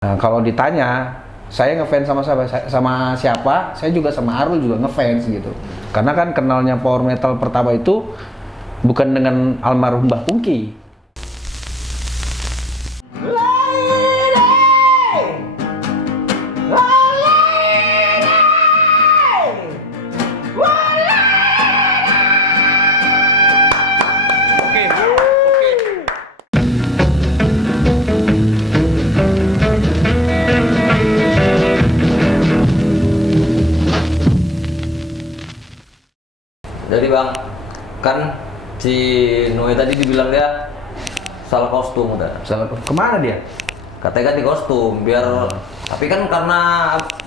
Nah, kalau ditanya, saya ngefans sama siapa, saya juga sama Arul juga ngefans gitu. Karena kan kenalnya power metal pertama itu bukan dengan almarhum Mbah Pungki. Jadi bang, kan si Noe tadi dibilang dia salah kostum udah. Kemana dia? Katanya ganti kostum biar, tapi kan karena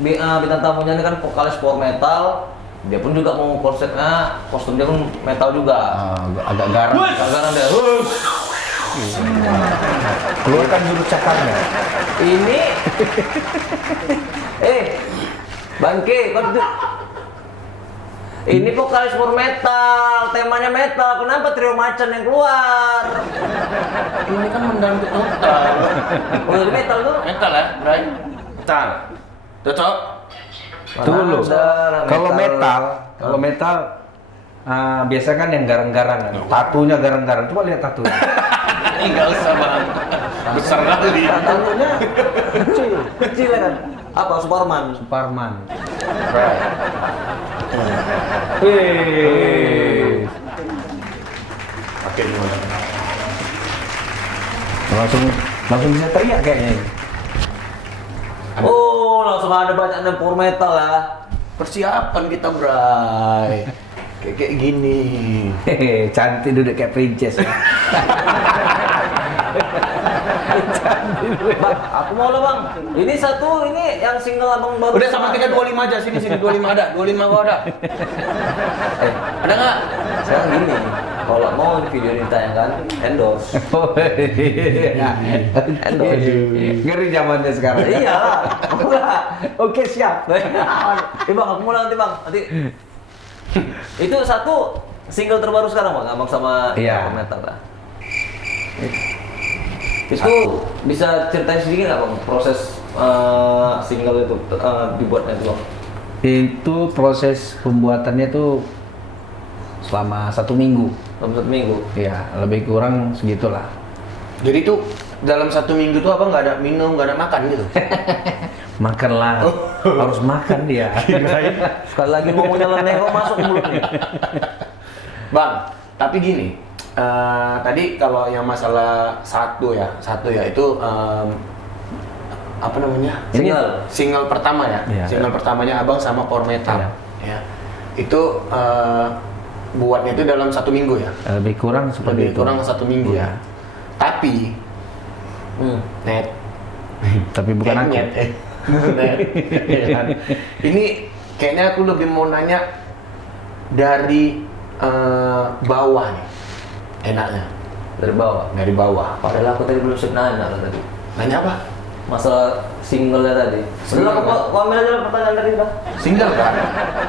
bintang tamunya ini kan vokalis power metal, dia pun juga mau konsepnya kostum dia pun metal juga. Agak garang. Agak garang dia. Keluarkan jurus cakarnya. Ini, bangke, ini vokalis power metal, temanya metal. Kenapa trio macan yang keluar? Ini kan mendangdut total. Oh, jadi metal tuh? Metal ya, Bray? Metal. Cocok? Tunggu dulu. Ada Kalau metal, biasa kan yang garang-garang kan. Tatunya garang-garang. Coba lihat tatunya. Ini nggak usah bang. Besar kali. Tatunya Kecil ya kan? Apa? Superman? Superman. Bray. Wih. Oke gimana? Langsung bisa teriak kayaknya. Oh, langsung ada bacaan power metal ya. Persiapan kita, Bray. Kayak gini. Hehe, cantik duduk kayak princess. Bang, aku mau lah bang. Ini satu, ini yang single abang baru. Udah sama kita 25 aja, sini 25 ada, 25 gua ada. Ada nggak? Sekarang gini, kalau mau video ini ditayangkan, endorse. Endorse. Ngeri zamannya sekarang. Iya lah. Oke, siap. Bang, aku mau lah nanti bang. Nanti. Itu satu single terbaru sekarang bang, abang sama Iya. power metal lah. Itu bisa ceritain sedikit nggak bang proses single itu dibuatnya itu bang? Itu proses pembuatannya tuh selama 1 minggu. Dalam 1 minggu. Ya, lebih kurang segitulah. Jadi tuh dalam 1 minggu tuh apa nggak ada minum, nggak ada makan gitu? Makanlah, harus makan dia. Sekali lagi mau nyeleneh kok masuk mulutnya. Bang, tapi gini, tadi kalau yang masalah satu ya itu apa namanya? Single pertama ya, Iya. single pertamanya abang sama power metal, Iya. ya. Itu buatnya itu dalam 1 minggu ya? Lebih kurang seperti Lebih itu. kurang 1 minggu Iya. ya. Tapi, net, Tapi bukan aku. net, net, ya kan? Ini kayaknya aku lebih mau nanya dari bawah nih, enaknya Dari bawah. dari bawah. Padahal aku tadi belum siap nanya loh tadi. Nanya apa? Masalah single-nya tadi. Single. Setelah aku ambil aja pertanyaan tadi dah. Single kan?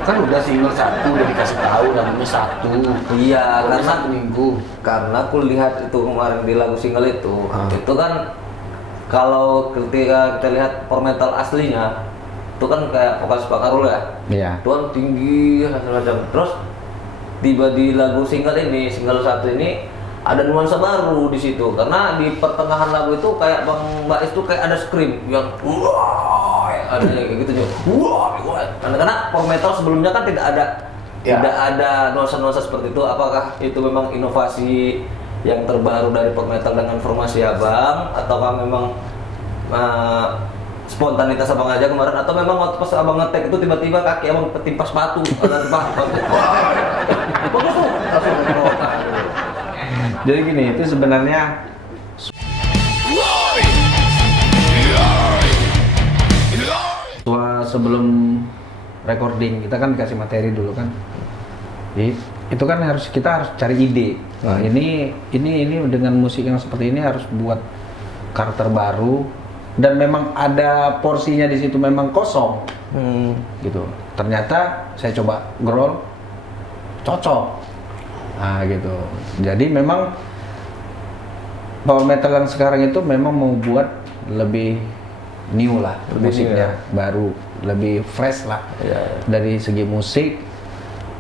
Kan udah single 1 udah dikasih tahu namanya 1. Iya, Karena karena 1 minggu. karena aku lihat itu kemarin di lagu single itu kan kalau ketika kita lihat power metal aslinya itu kan kayak vokalis Pak Karul ya. Iya. Tuan tinggi macam. Terus tiba di lagu single ini, single 1 ini ada nuansa baru di situ karena di pertengahan lagu itu kayak Bang Bais itu kayak ada scream yang wah ada kayak gitu juga. Wah. Karena power metal sebelumnya kan tidak ada Ya. tidak ada nuansa-nuansa seperti itu. Apakah itu memang inovasi yang terbaru dari power metal dengan formasi abang ataukah memang spontanitas abang aja kemarin atau memang waktu pas abang ngetek itu tiba-tiba kaki abang ketimpa sepatu atau bagus tuh langsung kota. Jadi gini, itu sebenarnya sebelum recording kita kan dikasih materi dulu kan. Jadi, itu kan kita harus cari ide. Nah, ini dengan musik yang seperti ini harus buat karakter baru dan memang ada porsinya di situ memang kosong. Gitu. Ternyata saya coba grol cocok. Nah, gitu. Jadi memang power metal yang sekarang itu memang mau buat lebih new lah, Lebih musiknya new baru, lebih fresh lah Iya. dari segi musik.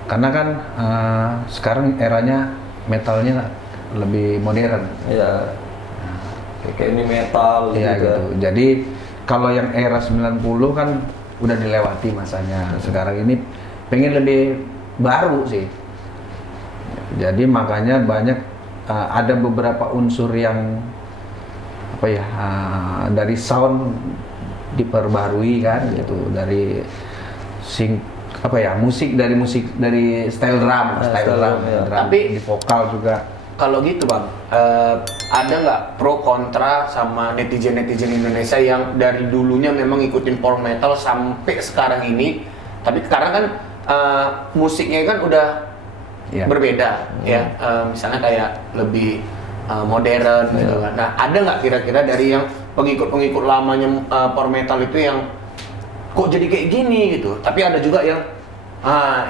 Karena kan sekarang eranya metalnya lebih modern. Iya. Kayak ini metal Iya gitu. gitu. Jadi kalau yang era 90 kan udah dilewati masanya. Sekarang ini pengen lebih baru sih. Jadi makanya banyak ada beberapa unsur yang apa ya dari sound diperbarui kan gitu, dari musik dari style drum, Style drum, ya. Tapi di vokal juga. kalau gitu bang, ada nggak pro kontra sama netizen Indonesia yang dari dulunya memang ngikutin power metal sampai sekarang ini, tapi sekarang kan musiknya kan udah Iya. berbeda ya, misalnya kayak lebih modern gitu kan. Nah ada nggak kira-kira dari yang pengikut lamanya power metal itu yang kok jadi kayak gini gitu, tapi ada juga yang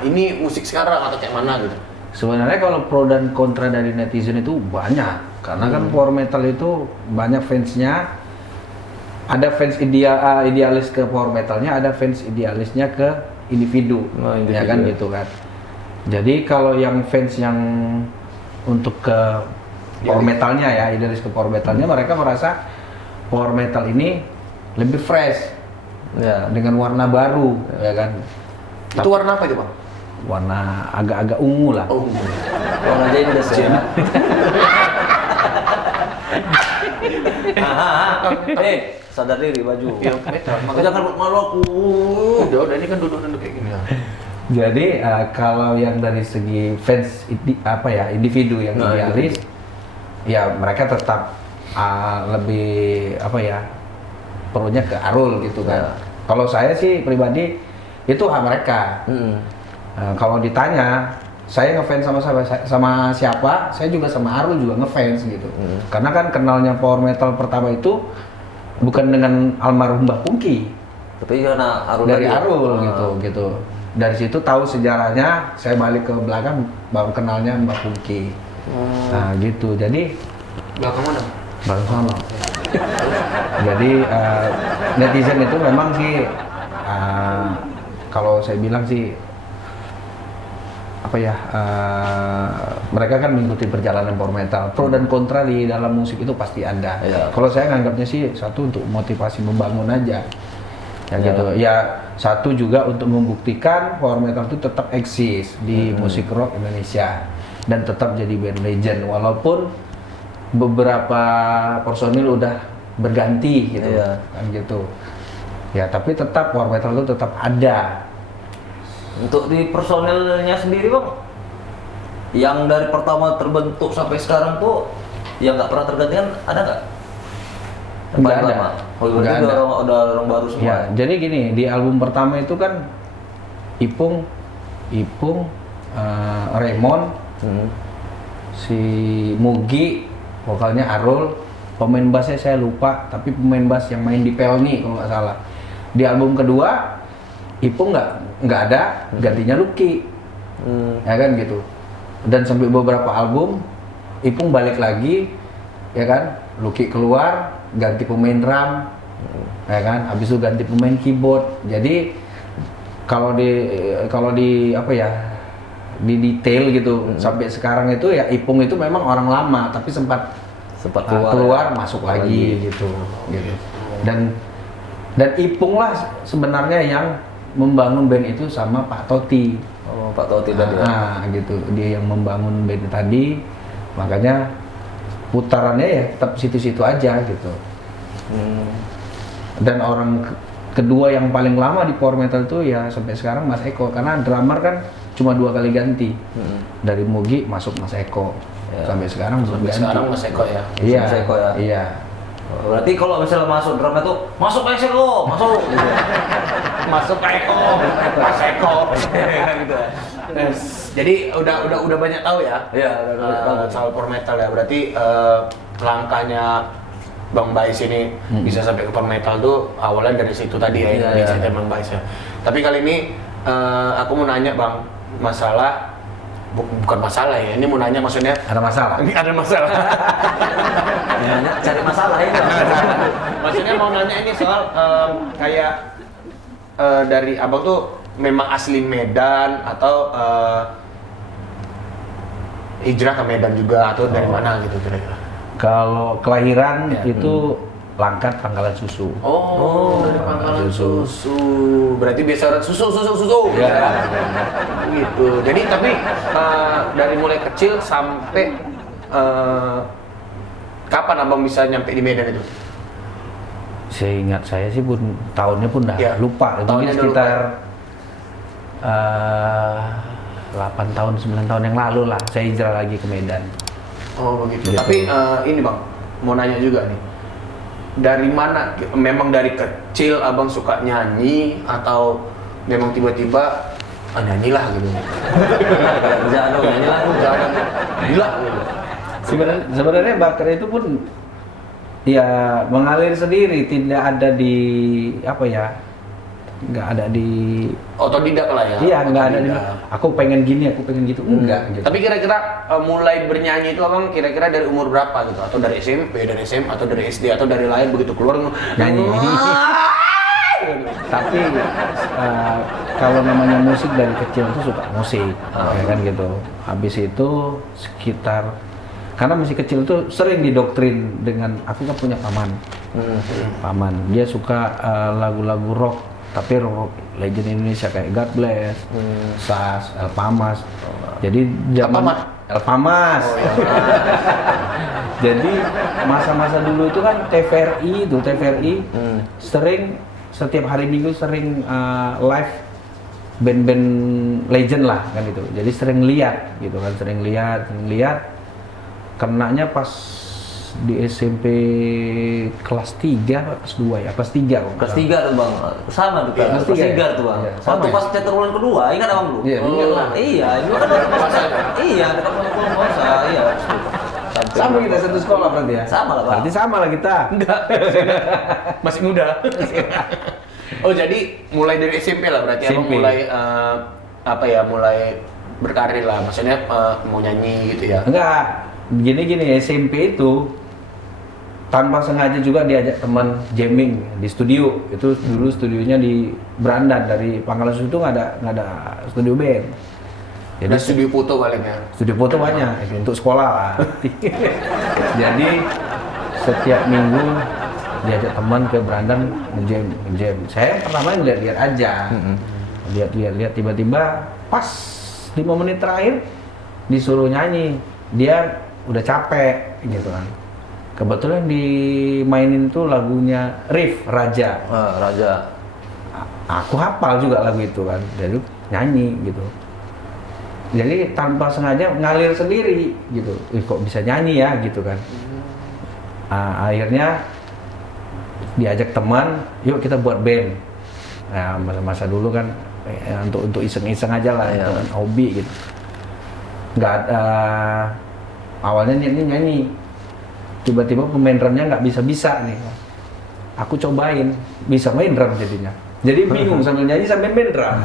ini musik sekarang atau kayak mana gitu. Sebenarnya kalau pro dan kontra dari netizen itu banyak, karena kan power metal itu banyak fansnya. Ada fans idealis ke power metalnya, ada fans idealisnya ke individu, Oh, individu. ya kan gitu kan. Jadi kalau yang fans yang untuk ke power metalnya ya, idealis ke power metalnya, mereka merasa power metal ini lebih fresh, Ya. dengan warna baru, ya kan. Itu warna apa itu bang? Warna agak-agak ungu lah. Oh, Warna James ya. Sadar diri baju. iya metal. Maka jangan malu aku. Udah ini kan duduk-duduk kayak gini ya. Jadi kalau yang dari segi fans individu yang Nah, idealis, ya mereka tetap lebih perlunya ke Arul gitu kan. Ya. Kalau saya sih pribadi itu hak mereka. Kalau ditanya saya ngefans sama siapa, saya juga sama Arul juga ngefans gitu. Karena kan kenalnya power metal pertama itu bukan dengan almarhum Mbah Pungki, Tapi karena Arul dari tadi ya. Arul gitu. Dari situ tahu sejarahnya, saya balik ke belakang baru kenalnya Mbah Pungki. Nah gitu. Jadi Belakang mana? baru sama. Jadi netizen itu memang sih kalau saya bilang sih mereka kan mengikuti perjalanan power metal. Pro dan kontra di dalam musik itu pasti ada. Iya. Kalau saya nganggapnya sih satu untuk motivasi membangun aja. Ya Iya. gitu. Ya satu juga untuk membuktikan power metal itu tetap eksis di musik rock Indonesia dan tetap jadi band legend walaupun beberapa personil udah berganti gitu. Iya. Kan gitu. Ya tapi tetap power metal itu tetap ada. Untuk di personilnya sendiri bang, yang dari pertama terbentuk sampai sekarang tuh yang nggak pernah tergantikan ada nggak? Yang Nggak paling ada. lama? Oh, berarti Nggak ada. udah orang baru semua. Ya, jadi gini, di album pertama itu kan Ipung, Raymond, si Mugi, vokalnya Arul, pemain bassnya saya lupa, tapi pemain bass yang main di Pelni kalau nggak salah. Di album kedua, Ipung nggak ada, gantinya Lucky, ya kan gitu. Dan sampai beberapa album, Ipung balik lagi, ya kan, Lucky keluar, ganti pemain drum, ya kan, habis itu ganti pemain keyboard. Jadi kalau di detail gitu sampai sekarang itu ya Ipung itu memang orang lama tapi sempat keluar masuk lagi gitu. Dan Ipung lah sebenarnya yang membangun band itu sama Pak Toti. Oh, Pak Toti tadi. Ya. Gitu. Dia yang membangun band tadi. Makanya putarannya ya tetap situ-situ aja gitu. Dan orang kedua yang paling lama di power metal itu ya sampai sekarang Mas Eko, karena drummer kan cuma 2 kali ganti. Dari Mugi masuk Mas Eko. Sampai sekarang belum ganti. Sekarang Mas Eko ya. Iya. Mas Eko ya? Iya. Berarti kalau misalnya masuk drama itu masuk Mas Eko, masuk. Masuk Eko, Mas Eko. Gitu ya. Jadi udah banyak tahu ya. Iya, udah soal power metal ya. Berarti langkahnya Bang Bais ini bisa sampai ke power metal tuh awalnya dari situ tadi ya, Iya, dari iya. cerita Bang Bais ya. Tapi kali ini aku mau nanya Bang, masalah bukan masalah ya. Ini mau nanya maksudnya Ada masalah? ini ada masalah. Cari masalah ini. Maksudnya mau nanya ini soal kayak dari abang tuh memang asli Medan atau hijrah ke Medan juga atau dari mana gitu kira-kira? Kalau kelahiran itu Langkat, Pangkalan Susu. Oh, dari Pangkalan Susu. Berarti biasa orang susu. Ya. Gitu. Jadi tapi dari mulai kecil sampai kapan abang bisa nyampe di Medan itu? Seingat saya sih pun tahunnya pun udah Ya, lupa. tahunnya Mungkin udah sekitar 8 tahun, 9 tahun yang lalu lah saya hijrah lagi ke Medan. Oh begitu. Gitu. Tapi ini bang, mau nanya juga nih. Dari mana? Memang dari kecil abang suka nyanyi atau memang tiba-tiba nyanyilah gitu? Jangan nyanyi lagu. Jangan gila gitu. Sebenarnya bakat itu pun ya mengalir sendiri, tidak ada di apa ya, nggak ada di Otodidak lah ya. iya nggak ada di Otodidak. aku pengen gini, aku pengen gitu, enggak gitu. Tapi kira-kira mulai bernyanyi itu abang kira-kira dari umur berapa gitu? Atau dari SMP, dari SMA, atau dari SD, atau dari lahir begitu keluar Nyanyi. Tapi kalau namanya musik dari kecil tuh suka musik, ya kan gitu. Habis itu sekitar karena masih kecil tuh sering didoktrin dengan aku kan punya paman, dia suka lagu-lagu rock, tapi rock legend Indonesia kayak God Bless, Sas, El Pamas. Jadi zaman El Pamas. Oh, ya. Jadi masa-masa dulu itu kan TVRI sering setiap hari Minggu sering live band-band legend lah kan itu. Jadi sering lihat gitu kan, sering lihat. Kenanya pas di SMP kelas 3 apa kelas 2 ya? Kelas 3 kok. Kelas 3 tuh bang, sama tuh kan. Kelas Kelas 3 tiga ya? tuh bang. Iya, sama Waktu ya? pas cetak ulang kedua, ingat abang lu? Iya, ingat lah. Iya, itu kan iya, dekat bulan puasa, iya. Sama kita satu sekolah berarti ya? Sama lah, Pak. Berarti sama lah kita. Enggak, masih muda. Oh jadi mulai dari SMP lah berarti abang SMP. mulai mulai berkarir lah, maksudnya mau nyanyi gitu ya? Enggak, gini SMP itu tanpa sengaja juga diajak teman jamming di studio. Itu dulu studionya di Berandan, dari Pangkalan Susu itu nggak ada studio band. Jadi Jadi studio foto paling ya? studio foto banyak itu untuk sekolah lah. Jadi setiap minggu diajak teman ke Berandan ngejam. Saya pertama lihat-lihat aja, lihat tiba-tiba pas 5 menit terakhir disuruh nyanyi, dia udah capek gitu kan. Kebetulan dimainin tuh lagunya Riff Raja. Raja. Aku hafal juga lagu itu kan, jadi nyanyi gitu. Jadi tanpa sengaja ngalir sendiri gitu. Kok bisa nyanyi ya gitu kan. Akhirnya diajak teman, yuk kita buat band. Nah, masa dulu kan untuk iseng-iseng aja lah, Iya. untuk hobi gitu. Nggak ada, awalnya nyanyi. Tiba-tiba pemain drumnya nggak bisa nih. Aku cobain, bisa main drum jadinya. Jadi bingung sambil nyanyi sambil main drum.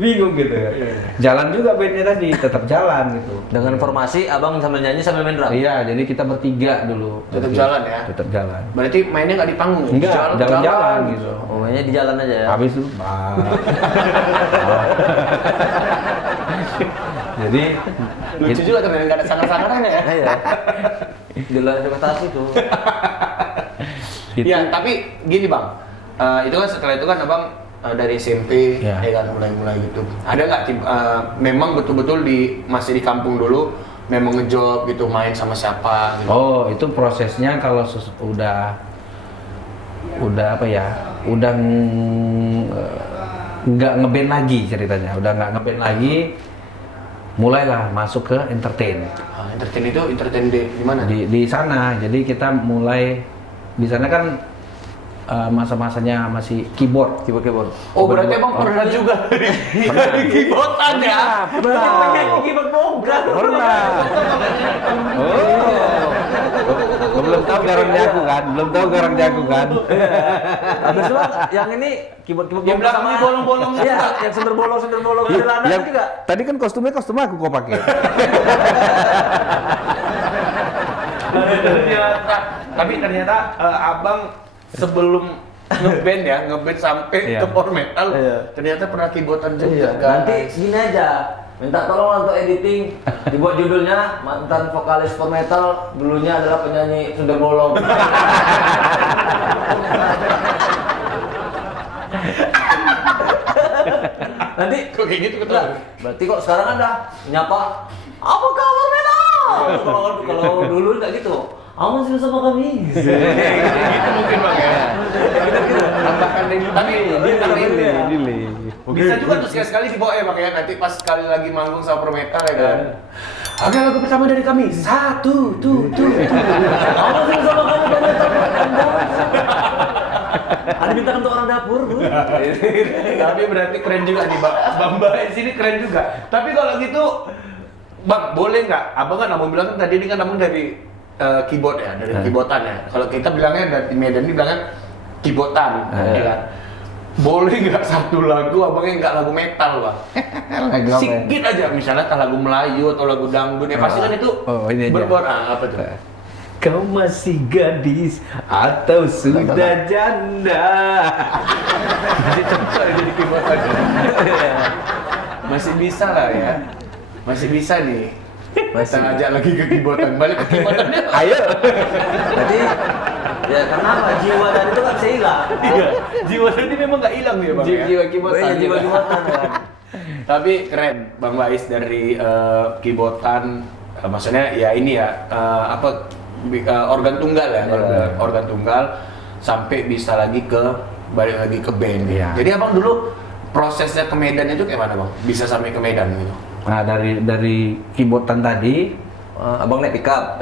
Bingung gitu ya. Jalan juga bandnya tadi, tetap jalan gitu. Dengan formasi abang sambil nyanyi sambil main drum. Iya, jadi kita bertiga dulu. Tetap jalan ya? Tetap jalan. Berarti mainnya nggak di panggung? ya? Enggak, jalan-jalan gitu. Oh, mainnya di jalan aja ya. Habis itu, jadi Lucu juga ternyata nggak ada sangar-sangarannya ya? Iya. Di luar ekspektasi tuh. gitu. Ya, tapi gini bang, itu kan setelah itu kan abang dari SMP, Ya. ya kan mulai gitu. Ada nggak memang betul-betul masih di kampung dulu, memang ngejob gitu, main sama siapa? Gitu. Oh, itu prosesnya kalau udah apa ya? Udah nggak ngeband lagi ceritanya. Udah nggak ngeband lagi, mulailah masuk ke entertain. Entertain itu entertain di mana? Di sana. Jadi kita mulai di sana kan masa-masanya masih keyboard. Keyboard. Oh, berarti Abang pernah juga di keyboardan ya? Penyanyi keyboard bongkar. Pernah. Oh, belum tahu garang jago kan? Habis itu yang ini keyboard Yang belakangnya bolong-bolong Iya, yang sender bolong di celana Yang juga. tadi kan kostum aku kok pakai. Tapi ternyata Abang sebelum ngeband sampai Iya. ke power metal, Iya. ternyata pernah keyboardan juga. Iya, guys. nanti gini aja. Minta tolong untuk editing, dibuat judulnya mantan vokalis power metal, dulunya adalah penyanyi sender bolong. Nanti Kok kayak gitu Enggak, berarti kok sekarang ada nyapa apa kabar metal? Kalau dulu enggak gitu. Aman sih sama kami. gitu mungkin Bang ya. Tambahkan Tapi delay. bisa juga tuh sekali-sekali dibawa ya Bang ya, nanti pas sekali lagi manggung sama power metal ya kan. Oke, lagu pertama dari kami. 1, 2, 2. Aman sih sama kami power metal. Ada minta untuk orang dapur, Bu. Tapi berarti keren juga nih Bang Bae di sini keren juga. Tapi kalau gitu Bang, boleh nggak? Abang kan Abang bilang kan tadi ini kan Abang dari keyboard ya, dari keyboardan ya. Kalau kita bilangnya dari Medan ini bilangnya keyboardan, ya kan? Boleh nggak satu lagu Abangnya nggak lagu metal Bang? Lagu apa ya? Sikit aja, misalnya entah lagu Melayu atau lagu dangdut ya pasti kan itu ini aja. apa tuh? Kau masih gadis atau sudah janda? Jadi cocok ya jadi keyboardan. Masih bisa lah ya, masih bisa nih. Kita ngajak lagi ke keyboardan, balik ke keyboardannya. Ayo. Jadi ya karena apa? Jiwa dari itu kan bisa hilang. Iya, jiwa tadi memang nggak hilang dia Bang ya. Jiwa keyboardan. Iya, jiwa keyboardan kan. Tapi keren Bang Bais dari keyboardan, maksudnya ya ini ya organ tunggal ya, kalau bilang organ tunggal sampai bisa lagi balik lagi ke band. Iya. Jadi Abang dulu prosesnya ke Medan itu kayak mana Bang? Bisa sampai ke Medan gitu? Nah dari keyboardan tadi Abang naik pickup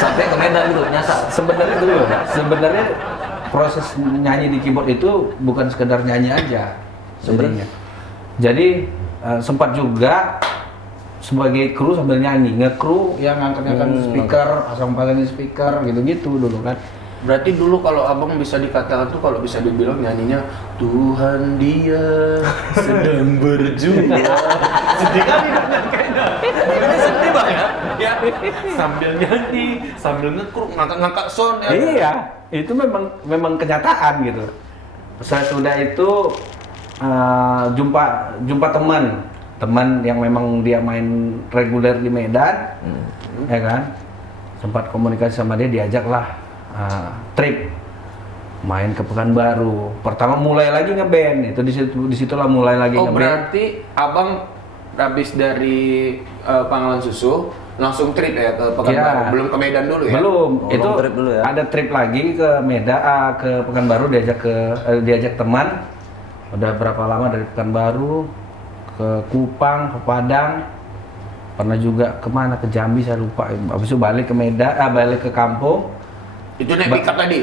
sampai ke Medan gitu nyasar. sebenarnya proses nyanyi di keyboard itu bukan sekedar nyanyi aja sebenarnya. Jadi sempat juga sebagai kru sambil nyanyi, nge-kru yang ngangkat-ngangkat speaker, pasang-pasangin speaker gitu-gitu dulu kan. Berarti dulu kalau Abang bisa dikatakan tuh kalau bisa dibilang nyanyinya Tuhan dia sedang berjuang. Sedih kan kayaknya. Ini sedih Bang ya. Ya, sambil nyanyi, sambil ngekruk, ngangkat sound ya. Iya, itu memang kenyataan gitu. Sesudah itu jumpa teman yang memang dia main reguler di Medan, ya kan. Sempat komunikasi sama dia, diajaklah trip main ke Pekanbaru. Pertama mulai lagi ngeband, itu disitulah mulai lagi Oh ngeband. berarti Abang habis dari Pangkalan Susu langsung trip ya ke Pekanbaru, Iya. belum ke Medan dulu ya? Belum, Oh, itu long trip dulu ya? ada trip lagi ke Medan, ke Pekanbaru, diajak teman. Udah berapa lama dari Pekanbaru ke Kupang, ke Padang, pernah juga kemana, ke Jambi saya lupa. Habis itu balik ke Medan, balik ke kampung. Itu naik pickup tadi?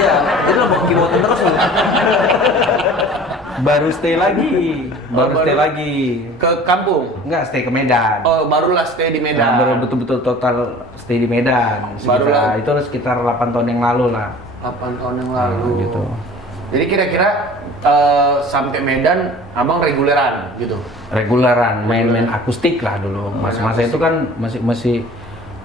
Iya, itu lo bawa keyboardan terus nih. Baru stay lagi, stay lagi. Ke kampung? Enggak, stay ke Medan. Oh barulah stay di Nah, Medan? baru betul-betul total stay di Medan. Barulah. Itu sekitar 8 tahun yang lalu lah. 8 tahun yang lalu. Gitu. Jadi kira-kira sampai Medan Abang reguleran gitu? Reguleran, main-main akustik lah dulu. Masa-masa itu kan masih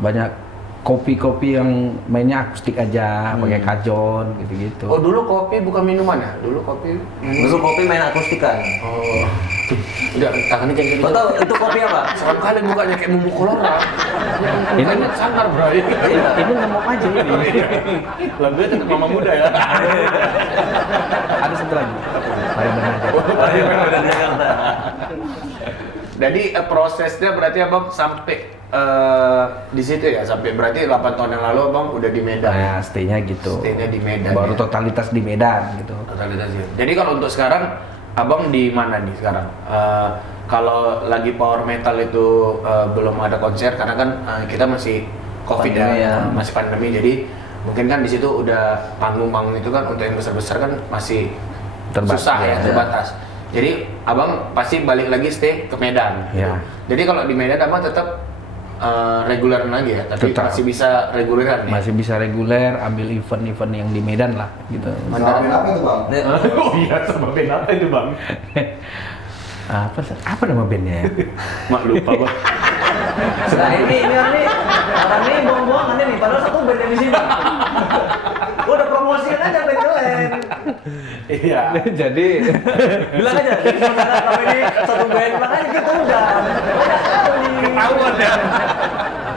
banyak kopi-kopi yang mainnya akustik aja, pakai kajon gitu-gitu. Oh dulu kopi bukan minuman ya? Dulu kopi Dulu kopi main akustikan. Oh. Udah, tangannya jangan Kau gitu. tahu itu kopi apa? Serem kali mukanya kayak bumbu kolora. Ini kan sangar, bro. Ini ngemok aja ini. Lagunya tetap mama muda ya. Ada satu lagi. Mari belajar. Jadi prosesnya berarti Abang sampai di situ ya, sampai berarti 8 tahun yang lalu Abang udah di Medan. Nah, stay-nya gitu. Stay-nya di Medan. Baru ya. totalitas di Medan gitu. Totalitas ya. Jadi kalau untuk sekarang Abang di mana nih sekarang? Kalau lagi power metal itu belum ada konser karena kan kita masih Covid Pandemi ya. masih pandemi. Jadi mungkin kan di situ udah panggung-panggung itu kan untuk yang besar-besar kan masih Terbatas, susah ya, ya. terbatas. Jadi abang pasti balik lagi stay ke Medan. gitu. Ya. Jadi kalau di Medan abang tetap reguleran lagi ya, tapi Tetap. masih bisa reguleran ya. Masih bisa reguler, ambil event-event yang di Medan lah gitu. Mandar- Sama apa itu bang? Oh iya, sama band apa itu bang? Apa nama bandnya? Mak lupa bang. Nah ini orang ini buang-buangan nih, padahal satu band yang di sini. Gua udah promosiin aja band kalian. Iya. Jadi Bilang aja, dari saudara kami ini satu band, makanya kita udah. Ketahuan ya.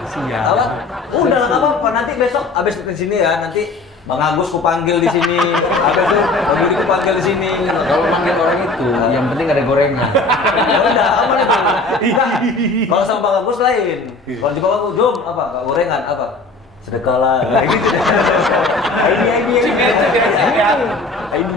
siap. Apa? Udah lah nggak apa-apa, nanti besok abis di sini ya, nanti Bang Agus ku panggil di sini, abis itu Bang Yudi ku panggil di sini. Kalau manggil orang itu, yang penting ada gorengan. Ya udah, aman itu. Enggak. Kalau sama Bang Agus lain. Kalau di Bang Agus, Jom, apa? Nggak gorengan, apa? Sedekah lah. Gitu. Ini.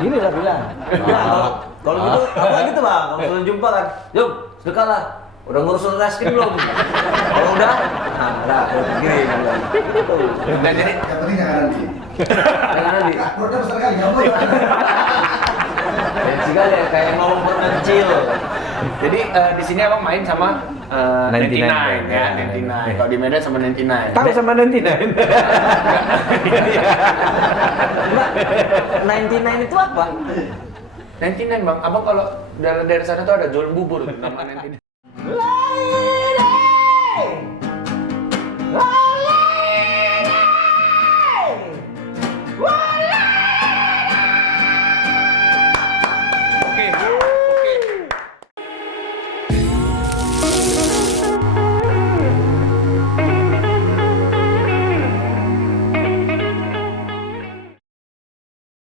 Gini lah bilang. Nah, kalau gitu, apa gitu Bang? Kalau sudah jumpa kan, Jom, sedekah lah. Udah ngurus reskin belum? Kalau udah, nah, udah, gini. Nah jadi Yang penting jangan nanti. Jangan nanti. Perutnya besar kali, nggak boleh. Sensi kali ya, kayak ngomong perut kecil. Jadi di sini abang main sama 99 ya, 99. Kalau di Medan sama 99. Tahu sama nanti dah. Enggak, 99 itu apa? 99 bang, abang kalau dari sana tuh ada jual bubur tuh nama 99.